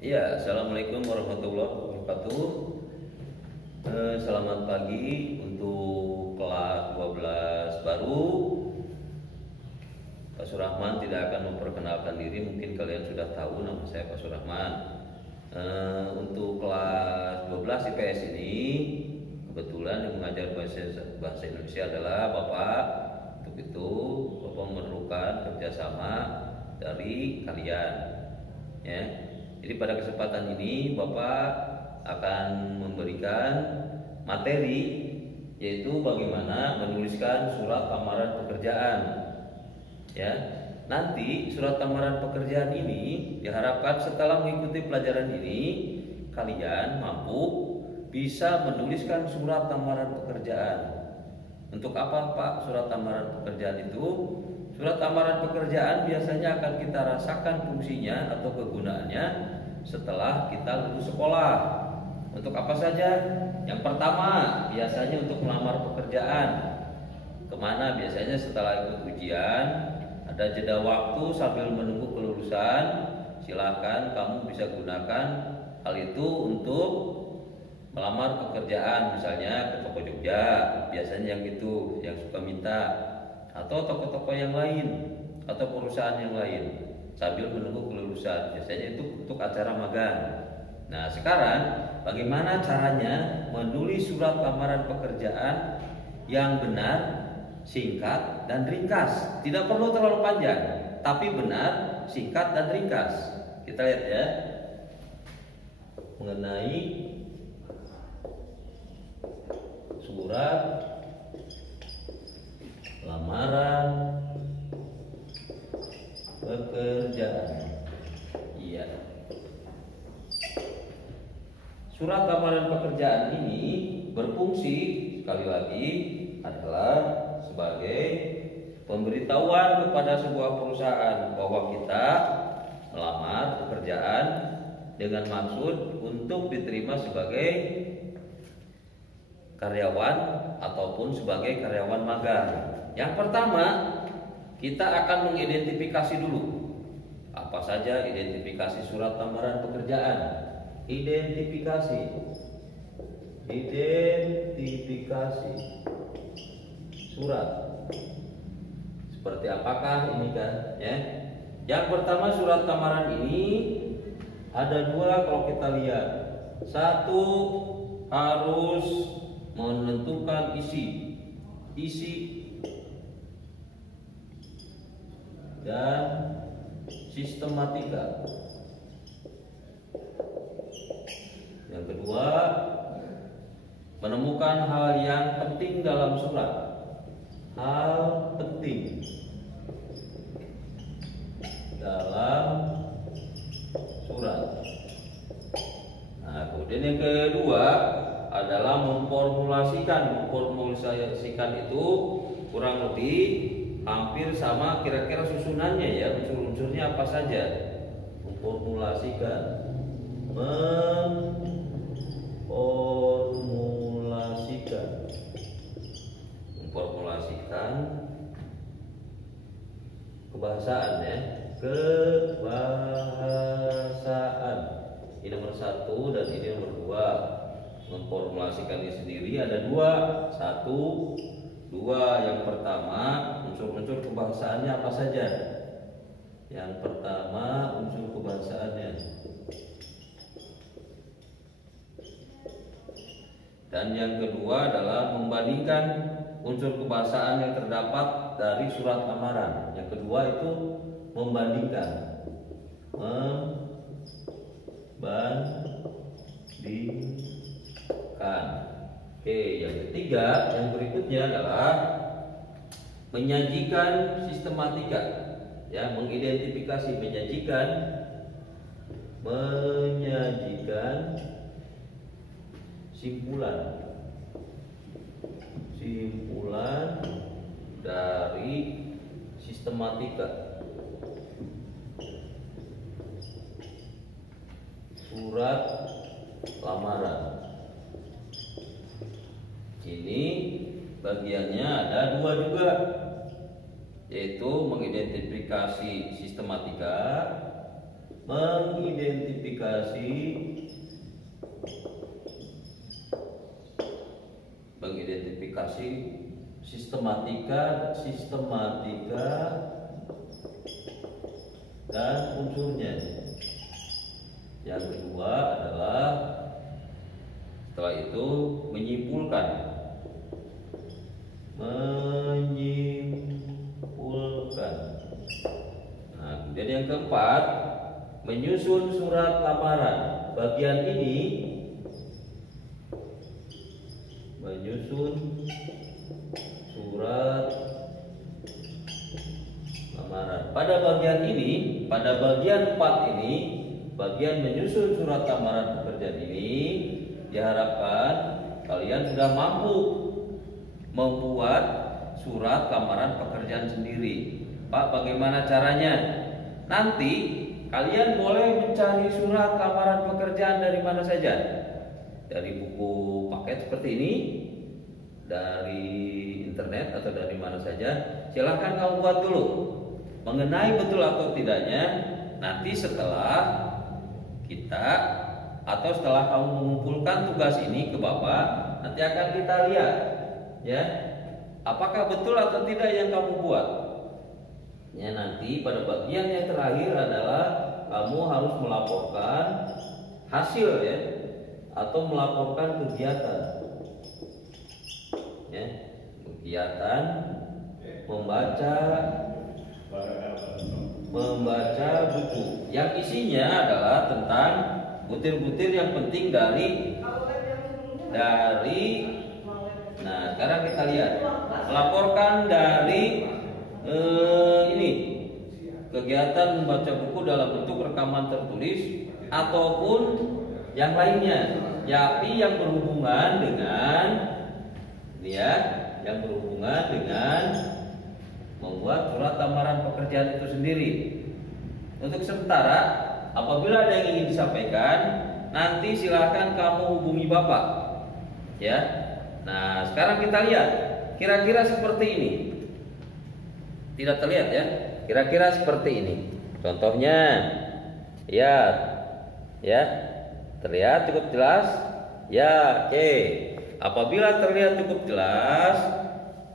Iya, assalamualaikum warahmatullahi wabarakatuh. Selamat pagi untuk kelas 12 baru. Pak Surahman tidak akan memperkenalkan diri, mungkin kalian sudah tahu nama saya Pak Surahman. Untuk kelas 12 IPS ini kebetulan yang mengajar bahasa Indonesia adalah Bapak. Untuk itu Bapak memerlukan kerjasama dari kalian, ya. Jadi pada kesempatan ini Bapak akan memberikan materi, yaitu bagaimana menuliskan surat lamaran pekerjaan. Ya, nanti surat lamaran pekerjaan ini diharapkan setelah mengikuti pelajaran ini kalian mampu bisa menuliskan surat lamaran pekerjaan. Untuk apa Pak surat lamaran pekerjaan itu? Surat lamaran pekerjaan biasanya akan kita rasakan fungsinya atau kegunaannya setelah kita lulus sekolah. Untuk apa saja? Yang pertama, biasanya untuk melamar pekerjaan. Kemana? Biasanya setelah ikut ujian, ada jeda waktu sambil menunggu kelulusan. Silahkan kamu bisa gunakan hal itu untuk melamar pekerjaan, misalnya ke toko Jogja, biasanya yang itu yang suka minta, atau toko-toko yang lain atau perusahaan yang lain sambil menunggu kelulusan, biasanya itu untuk acara magang. Nah, sekarang bagaimana caranya menulis surat lamaran pekerjaan yang benar, singkat dan ringkas. Tidak perlu terlalu panjang, tapi benar, singkat dan ringkas. Kita lihat ya, mengenai surat lamaran pekerjaan. Iya. Surat lamaran pekerjaan ini berfungsi sekali lagi adalah sebagai pemberitahuan kepada sebuah perusahaan bahwa kita melamar pekerjaan dengan maksud untuk diterima sebagai karyawan ataupun sebagai karyawan magang. Yang pertama, kita akan mengidentifikasi dulu apa saja identifikasi surat lamaran pekerjaan. Identifikasi surat. Seperti apakah ini kan? Ya. Yang pertama, surat lamaran ini ada dua kalau kita lihat. Satu, harus menentukan isi dan sistematika. Yang kedua, menemukan hal yang penting dalam surat. Hal penting dalam surat. Nah, kemudian yang kedua adalah memformulasikan itu kurang lebih hampir sama kira-kira susunannya ya, unsur-unsurnya apa saja. Memformulasikan kebahasaan ya, kebahasaan. Ini nomor satu dan ini nomor dua. Memformulasikan ini sendiri ada dua. Satu, dua. Yang pertama, unsur-unsur kebahasaannya apa saja? Yang pertama, unsur kebahasaannya. Dan yang kedua adalah membandingkan unsur kebahasaan yang terdapat dari surat lamaran. Yang kedua itu membandingkan. Oke, yang ketiga, yang berikutnya adalah menyajikan sistematika, ya, mengidentifikasi, menyajikan simpulan dari sistematika surat lamaran. Ini bagiannya ada dua juga, yaitu mengidentifikasi sistematika, mengidentifikasi sistematika dan unsurnya. Yang kedua adalah setelah itu menyimpulkan. Nah, kemudian yang keempat, menyusun surat lamaran. Bagian ini menyusun surat lamaran. Pada bagian ini, pada bagian 4 ini, bagian menyusun surat lamaran pekerjaan ini, diharapkan kalian sudah mampu membuat surat lamaran pekerjaan sendiri. Pak, bagaimana caranya? Nanti kalian boleh mencari surat lamaran pekerjaan dari mana saja. Dari buku paket seperti ini, dari internet atau dari mana saja. Silahkan kamu buat dulu. Mengenai betul atau tidaknya, nanti setelah kita atau setelah kamu mengumpulkan tugas ini ke Bapak, nanti akan kita lihat, ya, apakah betul atau tidak yang kamu buat. Ya, nanti pada bagian yang terakhir adalah kamu harus melaporkan hasil, ya, atau melaporkan kegiatan, ya, kegiatan membaca buku yang isinya adalah tentang butir-butir yang penting dari. Nah, sekarang kita lihat, melaporkan dari ini kegiatan membaca buku dalam bentuk rekaman tertulis ataupun yang lainnya, yakni yang berhubungan dengan ini, ya, yang berhubungan dengan membuat surat lamaran pekerjaan itu sendiri. Untuk sementara, apabila ada yang ingin disampaikan, nanti silakan kamu hubungi Bapak, ya. Nah, sekarang kita lihat, kira-kira seperti ini. Tidak terlihat, ya? Kira-kira seperti ini. Contohnya, ya, terlihat cukup jelas, ya. Oke. Apabila terlihat cukup jelas,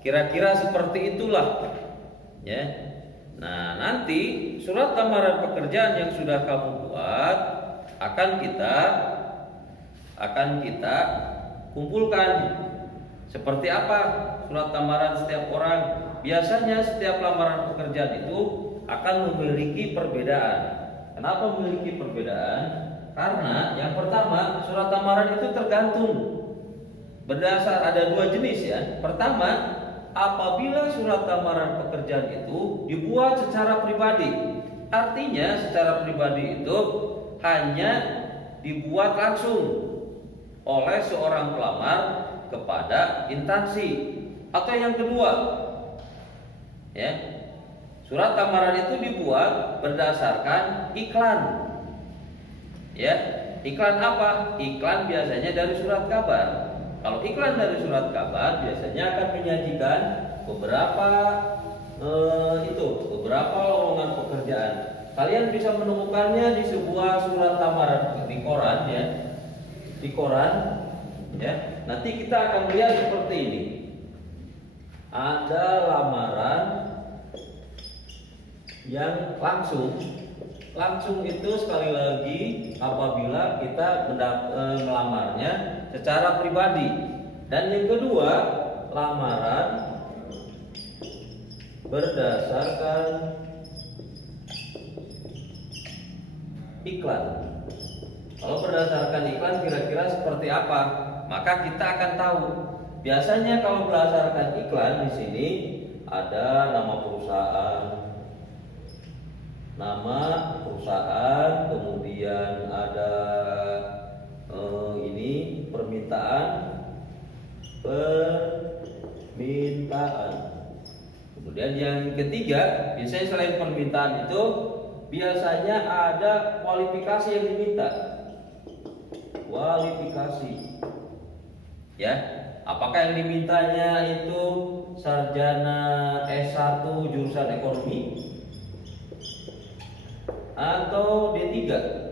kira-kira seperti itulah, ya. Nah, nanti surat lamaran pekerjaan yang sudah kamu buat akan kita kumpulkan. Seperti apa surat lamaran setiap orang? Biasanya setiap lamaran pekerjaan itu akan memiliki perbedaan. Kenapa memiliki perbedaan? Karena yang pertama, surat lamaran itu tergantung. Berdasar ada 2 jenis, ya. Pertama, apabila surat lamaran pekerjaan itu dibuat secara pribadi. Artinya secara pribadi itu hanya dibuat langsung oleh seorang pelamar kepada instansi. Atau yang kedua, ya, surat lamaran itu dibuat berdasarkan iklan. Ya, iklan apa? Iklan biasanya dari surat kabar. Kalau iklan dari surat kabar biasanya akan menyajikan beberapa lowongan pekerjaan. Kalian bisa menemukannya di sebuah surat lamaran di koran, ya. Di koran, ya. Nanti kita akan lihat seperti ini. Ada lamaran yang langsung itu sekali lagi apabila kita melamarnya secara pribadi. Dan yang kedua, lamaran berdasarkan iklan. Kalau berdasarkan iklan kira-kira seperti apa? Maka kita akan tahu. Biasanya kalau berdasarkan iklan di sini ada nama perusahaan, kemudian ada ini permintaan. Kemudian yang ketiga, biasanya selain permintaan itu biasanya ada kualifikasi yang diminta. Kualifikasi, ya. Apakah yang dimintanya itu sarjana S1 jurusan ekonomi? atau D3?